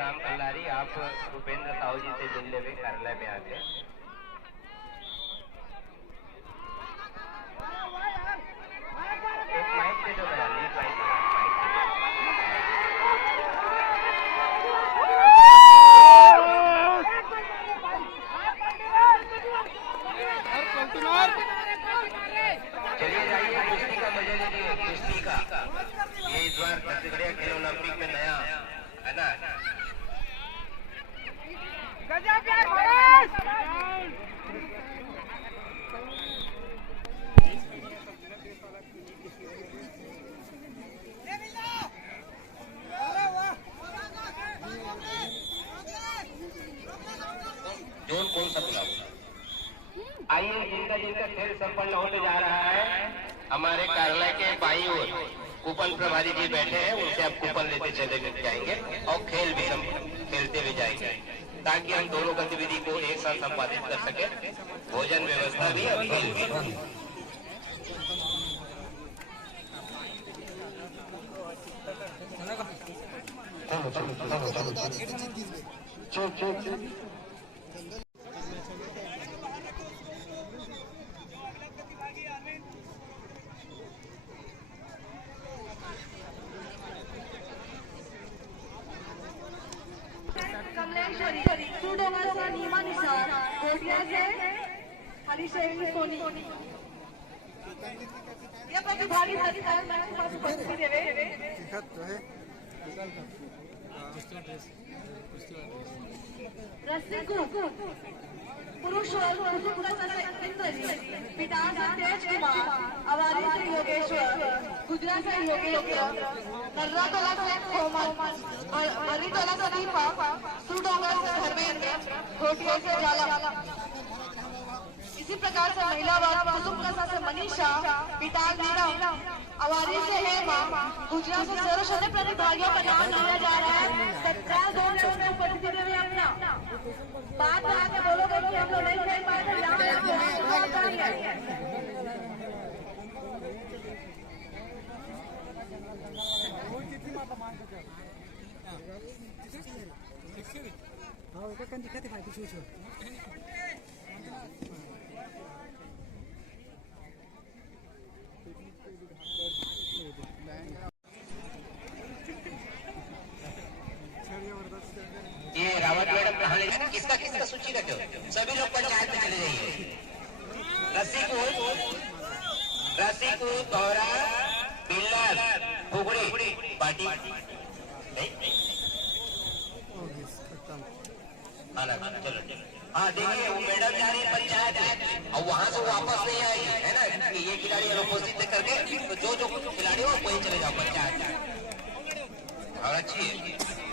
राम कल्लारी, आप भूपेंद्र साहू जी से मिलने हुए कार्यालय में आते हैं। एक माइक दे दो मेरा, लीड माइक चलिए जाइए, कुश्ती का मजा लीजिए, कुश्ती का। ये इस बार छत्तीसगढ़ खेल ओलंपिक में नया है ना। जोन कौन सा खिलाओ? आइए, जिनका खेल संपन्न होते जा रहा है, हमारे कार्यालय के बाईं ओर कूपन प्रभारी जी बैठे हैं, उनसे आप कूपन लेते चले जाएंगे और खेल भी खेलते भी जाएंगे, ताकि हम दोनों गतिविधि को एक साथ संपादित कर सके, भोजन व्यवस्था भी और खेल भी। कमलेश्वरी सुडोंगरच्या नियमानुसार घोटियाचे हरिशेखर सोनी या प्रतिभागी अधिकारी पास उपस्थित देवे रस्सिकू पुरुष और पिटार से तेज कुमार, अवारी से योगेश्वर, गुजरा से योगेश्वर, नर्रा तला से कोमल, अली तला से दीपक, सुडोंगर से धर्मेंद्र, घोटिया से जाला। इसी प्रकार से महिला वर्ग कुसुमकसा से मनीषा, पिटार मीरा, अवारी से हेमा, गुजरा से सरोज, अन्य प्रतिभागियों का नाम लिया जा रहा है। तत्काल दोनों में उपस्थित हुए अपना बात आगे बोलोगे कि हम लोग नहीं खेल पाए, ये रावत मैडम कहाँ ले जाए? किसका सूची रखे हो? सभी लोग पंचायत में चले जाइए। रस्सीकू, तोरा, पिल्लर, फुगड़ी, पार्टी चलो। हाँ देखिए, वो मैडम जा रही है पंचायत में और वहाँ से वापस नहीं आएगी, है ना। ये खिलाड़ी अनुपस्थित करके तो जो खिलाड़ी हो वही चले जाओ पंचायत में। और अच्छी है।